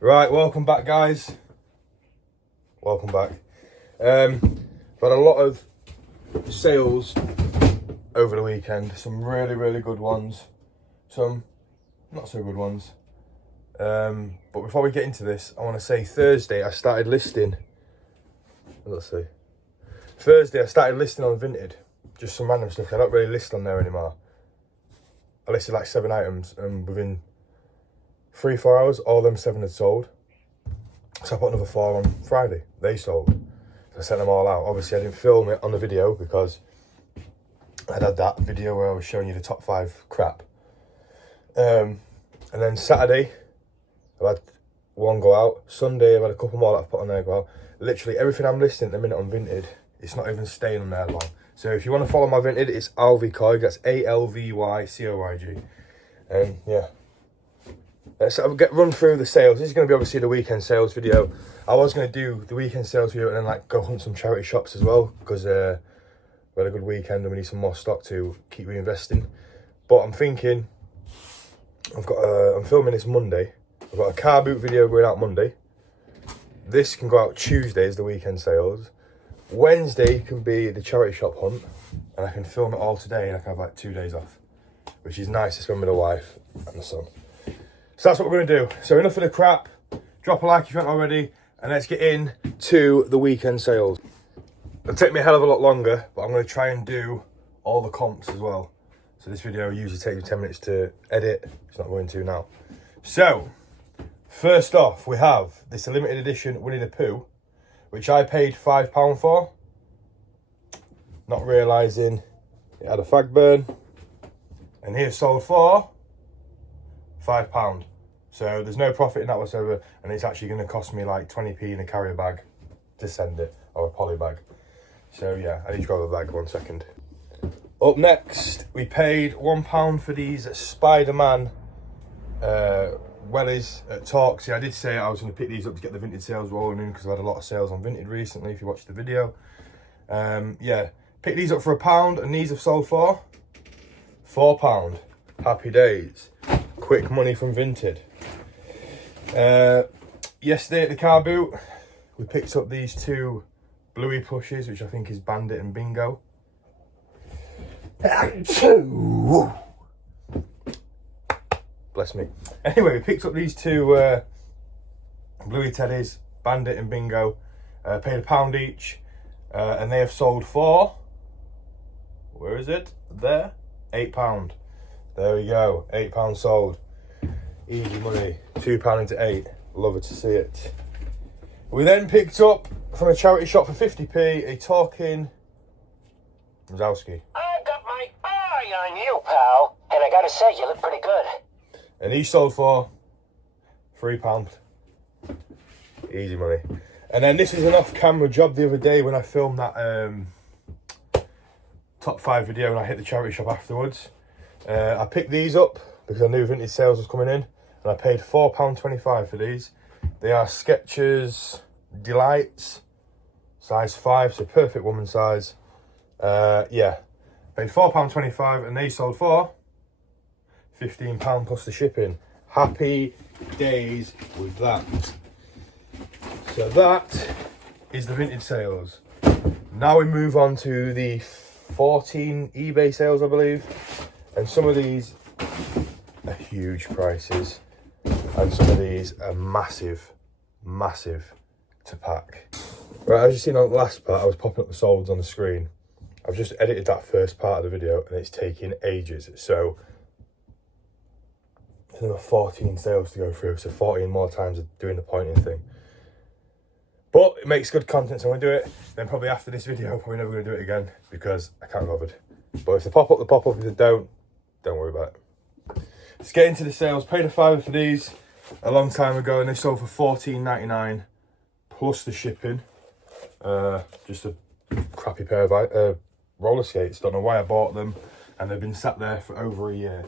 Right, welcome back, guys. Welcome back. I've had a lot of sales over the weekend. Some really, really good ones. Some not so good ones. But before we get into this, I want to say Thursday I started listing. Let's see. Thursday I started listing on Vinted. Just some random stuff. I don't really list on there anymore. I listed like 7 items, and within 3-4 hours, all them 7 had sold. So I put another 4 on Friday. They sold. So I sent them all out. Obviously, I didn't film it on the video because I'd had that video where I was showing you the top 5 crap. And then Saturday, I've had 1 go out. Sunday, I've had a couple more that I've put on there go out. Literally everything I'm listing at the minute on Vinted, it's not even staying on there long. So if you want to follow my Vinted, it's Alvycoig. That's ALVYCOIG. Yeah. Let's run through the sales. This is going to be obviously the weekend sales video. I was going to do the weekend sales video and then like go hunt some charity shops as well, because we had a good weekend and we need some more stock to keep reinvesting. But I'm thinking, I'm filming this Monday. I've got a car boot video going out Monday. This can go out Tuesday as the weekend sales. Wednesday can be the charity shop hunt, and I can film it all today and I can have like 2 days off, which is nice to spend with the wife and the son. So that's what we're going to do. So enough of the crap. Drop a like if you haven't already, and let's get into the weekend sales. It'll take me a hell of a lot longer, but I'm going to try and do all the comps as well. So this video usually takes me 10 minutes to edit. It's not going to now. So first off, we have this limited edition Winnie the Pooh, which I paid £5 for, not realising it had a fag burn, and here sold for £5. So there's no profit in that whatsoever, and it's actually going to cost me like 20p in a carrier bag to send it, or a poly bag. So yeah, I need to grab a bag, 1 second. Up next, we paid £1 for these Spider-Man wellies at Torque. See, I did say I was going to pick these up to get the Vinted sales rolling in, because I've had a lot of sales on Vinted recently, if you watched the video. Yeah, picked these up for £1, and these have sold for £4. Happy days. Quick money from Vinted. Yesterday at the car boot, we picked up these 2 bluey plushes, which I think is Bandit and Bingo. Bless me. Anyway, we picked up these 2 bluey teddies, Bandit and Bingo. Paid £1 each, and they have sold for, where is it? There, £8. There we go, £8 sold. Easy money, £2 into 8. Love it to see it. We then picked up from a charity shop for 50p a talking Wazowski. I got my eye on you, pal, and I gotta say, you look pretty good. And he sold for £3. Easy money. And then this is an off-camera job the other day when I filmed that top 5 video, and I hit the charity shop afterwards. I picked these up because I knew Vintage sales was coming in, and I paid £4.25 for these. They are Skechers Delights, size 5, so perfect woman size. Yeah, paid £4.25, and they sold for £15 plus the shipping. Happy days with that. So that is the Vintage sales. Now we move on to the 14 eBay sales, I believe. And some of these are huge prices, and some of these are massive, massive to pack. Right, as you've seen on the last part, I was popping up the solds on the screen. I've just edited that first part of the video, and it's taking ages. So there's another 14 sales to go through, so 14 more times of doing the pointing thing. But it makes good content, so I'm going to do it. Then probably after this video, I'm probably never going to do it again, because I can't be bothered. But if they pop up, they pop up. If they don't worry about it. Let's get into the sales. Paid £5 for these a long time ago, and they sold for £14.99 plus the shipping. Just a crappy pair of roller skates. Don't know why I bought them, and they've been sat there for over a year.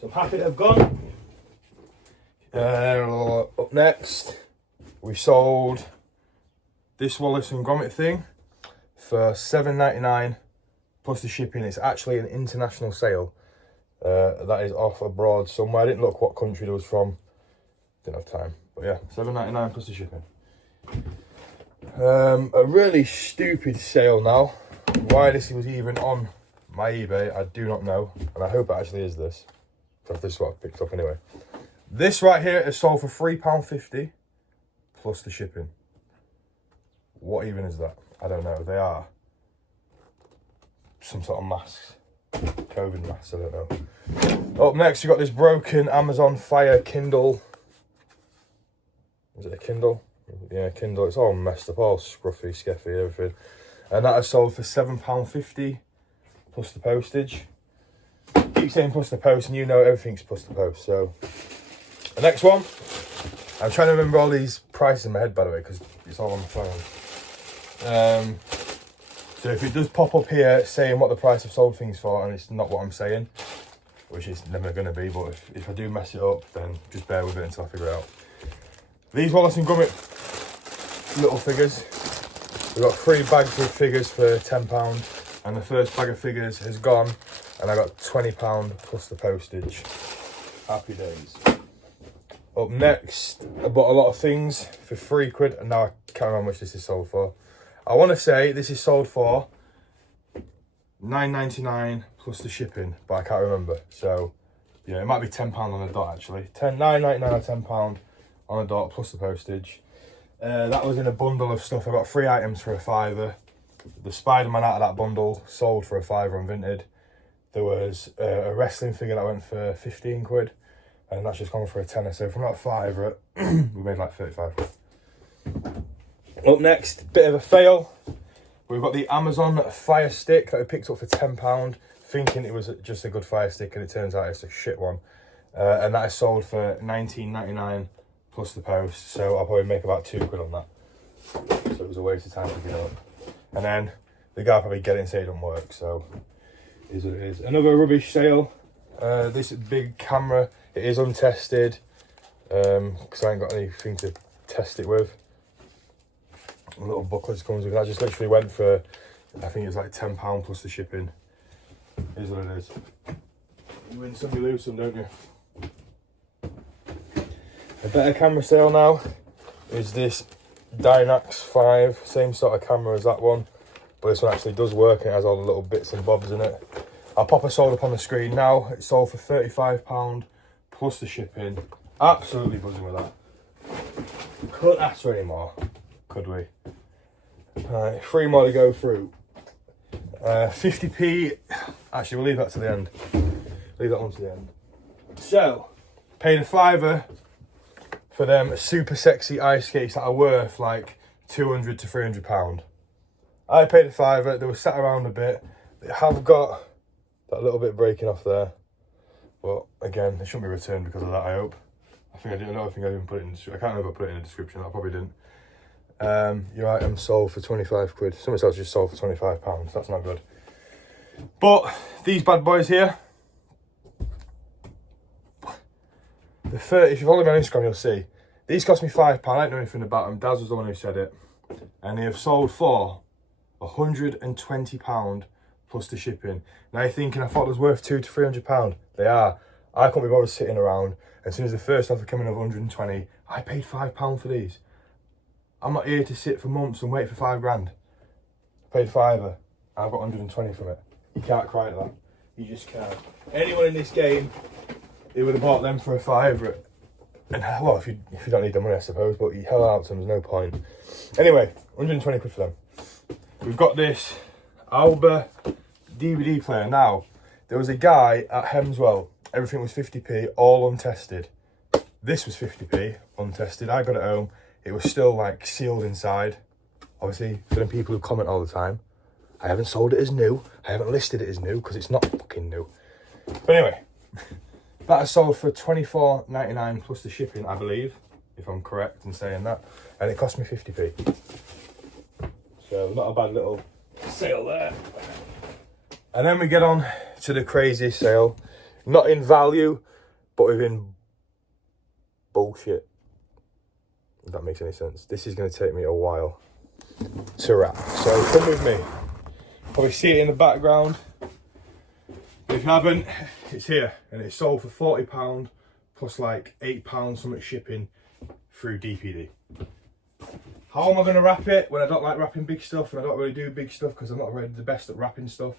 So I'm happy they've gone. Up next, we sold this Wallace and Gromit thing for £7.99 plus the shipping. It's actually an international sale. That is off abroad somewhere. I didn't look what country it was from. didn't have time. But yeah, £7.99 plus the shipping. A really stupid sale now. Why this was even on my eBay, I do not know. And I hope it actually is this. Because this is what I picked up anyway. This right here is sold for £3.50 plus the shipping. What even is that? I don't know. They are some sort of masks. COVID masks, I don't know. Up next, you got this broken Amazon Fire Kindle. Is it a Kindle? Yeah, Kindle. It's all messed up, all scruffy, scuffy, everything. And that is sold for £7.50 plus the postage. Keep saying plus the post, and you know everything's plus the post. So the next one, I'm trying to remember all these prices in my head, by the way, because it's all on the phone. So if it does pop up here saying what the price of sold things for, and it's not what I'm saying, which it's never going to be, but if I do mess it up, then just bear with it until I figure it out. These Wallace and Gromit little figures. We've got 3 bags of figures for £10, and the first bag of figures has gone, and I got £20 plus the postage. Happy days. Up next, I bought a lot of things for £3, and now I can't remember how much this is sold for. I want to say this is sold for £9.99 plus the shipping, but I can't remember. So, yeah, it might be £10 on the dot actually. £9.99 or £10 on the dot plus the postage. That was in a bundle of stuff. I got 3 items for £5. The Spider-Man out of that bundle sold for £5 on Vinted. There was a wrestling figure that went for £15, and that's just gone for a tenner. So from that £5, we made like 35 quid. Up next, bit of a fail. We've got the Amazon Fire Stick that I picked up for £10, thinking it was just a good Fire Stick, and it turns out it's a shit one. And that is sold for £19.99 plus the post, so I'll probably make about £2 on that. So it was a waste of time picking it up. And then the guy probably get it and say it doesn't work, so it is what it is. Another rubbish sale. This big camera, it is untested, because I ain't got anything to test it with. A little booklet comes with it. I just literally went for, I think it's like £10 plus the shipping. It is what it is. You win some, you lose some, don't you? A better camera sale now is this Dynax 5, same sort of camera as that one, but this one actually does work and it has all the little bits and bobs in it. I'll pop a sold up on the screen now. It's sold for £35 plus the shipping. Absolutely buzzing with that. Couldn't ask for any more, could we? Alright, 3 more to go through. 50p, actually we'll leave that to the end. Leave that one to the end. So, paid a £5 for them super sexy ice skates that are worth like £200 to £300. I paid a £5, they were sat around a bit. They have got that little bit breaking off there, but again, they shouldn't be returned because of that, I hope. I think I didn't know, I even put it in the description. I can't remember if I put it in the description, I probably didn't. Your item sold for 25 quid. Something else just sold for £25, that's not good. But these bad boys here, if you follow me on Instagram, you'll see. These cost me £5. I don't know anything about them. Daz was the one who said it. And they have sold for £120 plus the shipping. Now you're thinking, I thought it was worth £200 to £300. They are. I couldn't be bothered sitting around. As soon as the first offer came in of 120, I paid £5 for these. I'm not here to sit for months and wait for £5 I paid £5. I've got 120 from it. You can't cry at that. You just can't. Anyone in this game, they would have bought them for a £5. And well, if you don't need the money, I suppose, but you hell out to them, there's no point. Anyway, 120 quid for them. We've got this Alba DVD player. Now, there was a guy at Hemswell, everything was 50p, all untested. This was 50p, untested. I got it home, it was still like sealed inside. Obviously, for them people who comment all the time, I haven't sold it as new, I haven't listed it as new, because it's not fucking new. But anyway, that is sold for £24.99 plus the shipping, I believe, if I'm correct in saying that. And it cost me 50p. So not a bad little sale there. And then we get on to the craziest sale. Not in value, but within bullshit. If that makes any sense. This is going to take me a while to wrap. So come with me. Probably see it in the background. If you haven't, it's here, and it's sold for £40 plus like £8 something shipping. through DPD. How am I going to wrap it when I don't like wrapping big stuff and I don't really do big stuff because I'm not really the best at wrapping stuff?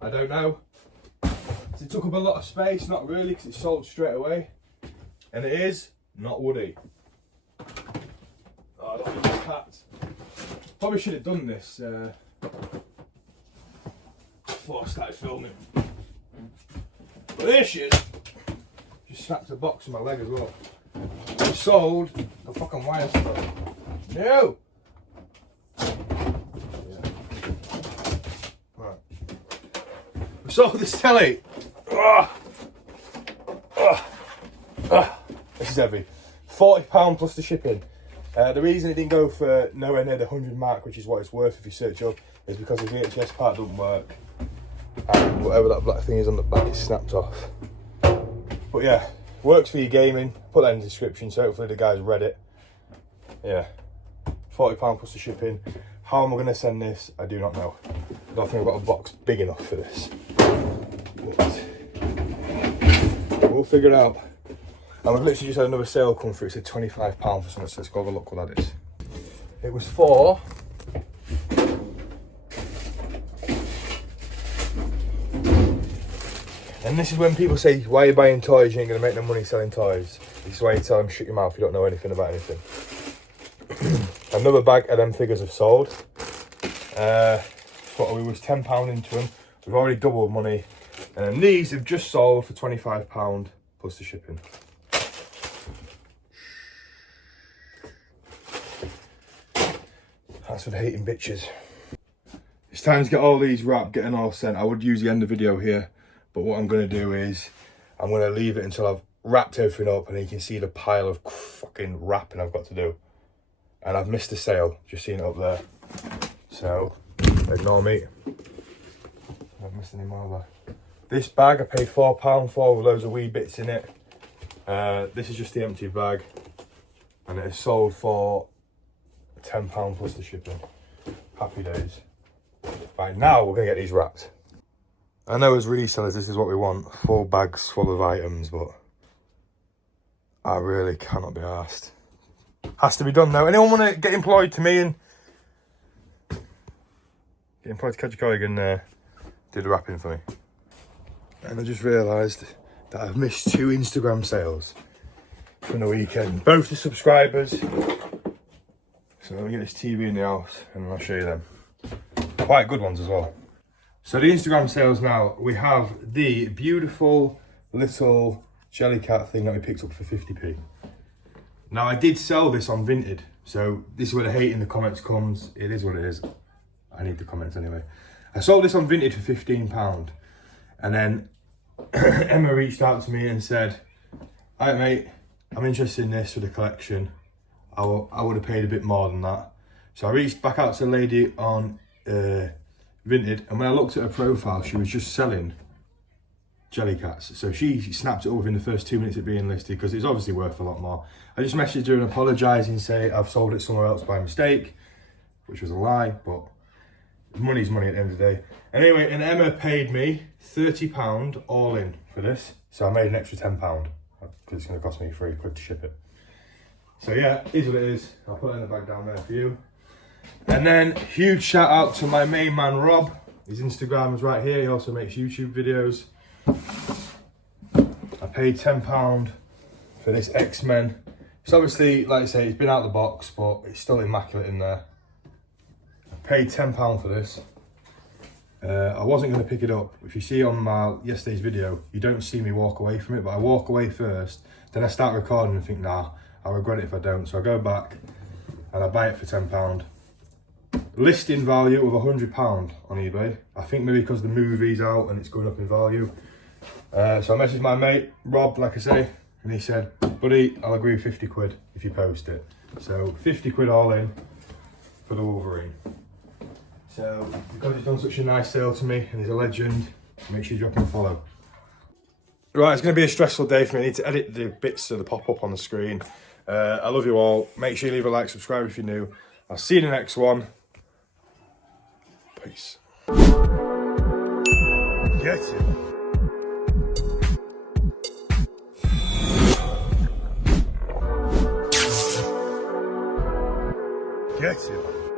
I don't know. It took up a lot of space, not really, because it's sold straight away. And it is not woody. Oh, I don't think it's packed. Probably should have done this before I started filming. But there she is. Just snapped a box on my leg as well. I sold the fucking wire stuff. No! Yeah. Right. We sold this telly. This is heavy. £40 plus the shipping. The reason it didn't go for nowhere near the 100 mark, which is what it's worth if you search up, is because the VHS part doesn't work. And whatever that black thing is on the back is snapped off. But yeah, works for your gaming. Put that in the description, so hopefully the guys read it. Yeah, £40 plus the shipping. How am I going to send this? I do not know. I don't think I've got a box big enough for this. But we'll figure it out. And we've literally just had another sale come through. It said £25 for something, so let's go have a look what that is. It was for... And this is when people say, why are you buying toys? You ain't going to make no money selling toys. This is why you tell them, shut your mouth, you don't know anything about anything. Another bag of them figures have sold. What we was £10 into them. We've already doubled money. And these have just sold for £25 plus the shipping. That's for the hating bitches. It's time to get all these wrapped, getting all sent. I would use the end of the video here, but what I'm going to do is I'm going to leave it until I've wrapped everything up and you can see the pile of fucking wrapping I've got to do. And I've missed the sale, just seen it up there. So, ignore me. I've missed any more there. This bag I paid £4 for with loads of wee bits in it. This is just the empty bag. And it is sold for £10 plus the shipping. Happy days. Right, now we're going to get these wrapped. I know as resellers this is what we want. Full bags full of items, but I really cannot be arsed. Has to be done though. Anyone want to get employed to me and get employed to Catch a Colleague and do the wrapping for me? And I just realised that I've missed 2 Instagram sales from the weekend. Both the subscribers. So let me get this TV in the house and I'll show you them. Quite good ones as well. So the Instagram sales now, we have the beautiful little Jellycat thing that we picked up for 50p. Now I did sell this on Vinted, so this is where the hate in the comments comes. It is what it is. I need the comments anyway. I sold this on Vinted for £15, and then Emma reached out to me and said, "Alright mate, I'm interested in this for the collection. I would have paid a bit more than that." So I reached back out to the lady on Vinted, and when I looked at her profile, she was just selling Jellycats. So she snapped it up within the first 2 minutes of being listed because it's obviously worth a lot more. I just messaged her and apologised and say I've sold it somewhere else by mistake, which was a lie, but money's money at the end of the day. Anyway, and Emma paid me £30 all in for this, so I made an extra £10 because it's going to cost me £3 to ship it. So yeah, it is what it is. I'll put it in the bag down there for you. And then huge shout out to my main man Rob. His Instagram is right here. He also makes YouTube videos. I paid £10 for this X-Men. It's obviously, like I say, it's been out of the box, but it's still immaculate in there. I paid £10 for this. I wasn't going to pick it up. If you see on my yesterday's video, you don't see me walk away from it, but I walk away first, then I start recording and think, nah, I'll regret it if I don't. So I go back and I buy it for £10. Listing value of £100 on eBay. I think maybe because the movie's out and it's going up in value. So I messaged my mate, Rob, like I say, and he said, buddy, I'll agree 50 quid if you post it. So 50 quid all in for the Wolverine. So because he's done such a nice sale to me and he's a legend, make sure you drop him a follow. Right, it's going to be a stressful day for me. I need to edit the bits that pop up on the screen. I love you all. Make sure you leave a like, subscribe if you're new. I'll see you in the next one. Peace. Get it. Get him.